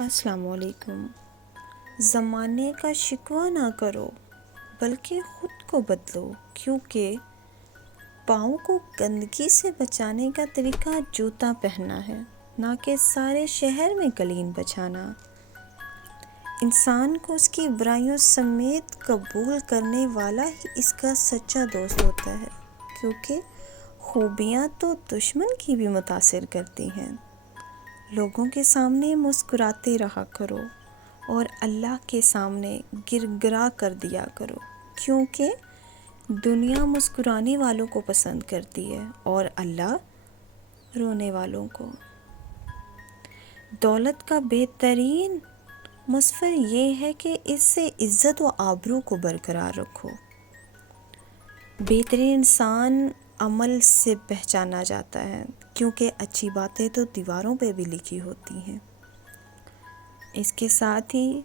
السلام علیکم۔ زمانے کا شکوہ نہ کرو بلکہ خود کو بدلو، کیونکہ پاؤں کو گندگی سے بچانے کا طریقہ جوتا پہننا ہے، نہ کہ سارے شہر میں قالین بچھانا۔ انسان کو اس کی برائیوں سمیت قبول کرنے والا ہی اس کا سچا دوست ہوتا ہے، کیونکہ خوبیاں تو دشمن کی بھی متاثر کرتی ہیں۔ لوگوں کے سامنے مسکراتے رہا کرو اور اللہ کے سامنے گر گرا کر دیا کرو، کیونکہ دنیا مسکرانے والوں کو پسند کرتی ہے اور اللہ رونے والوں کو۔ دولت کا بہترین مصور یہ ہے کہ اس سے عزت و آبرو کو برقرار رکھو۔ بہترین انسان عمل سے پہچانا جاتا ہے، کیونکہ اچھی باتیں تو دیواروں پہ بھی لکھی ہوتی ہیں۔ اس کے ساتھ ہی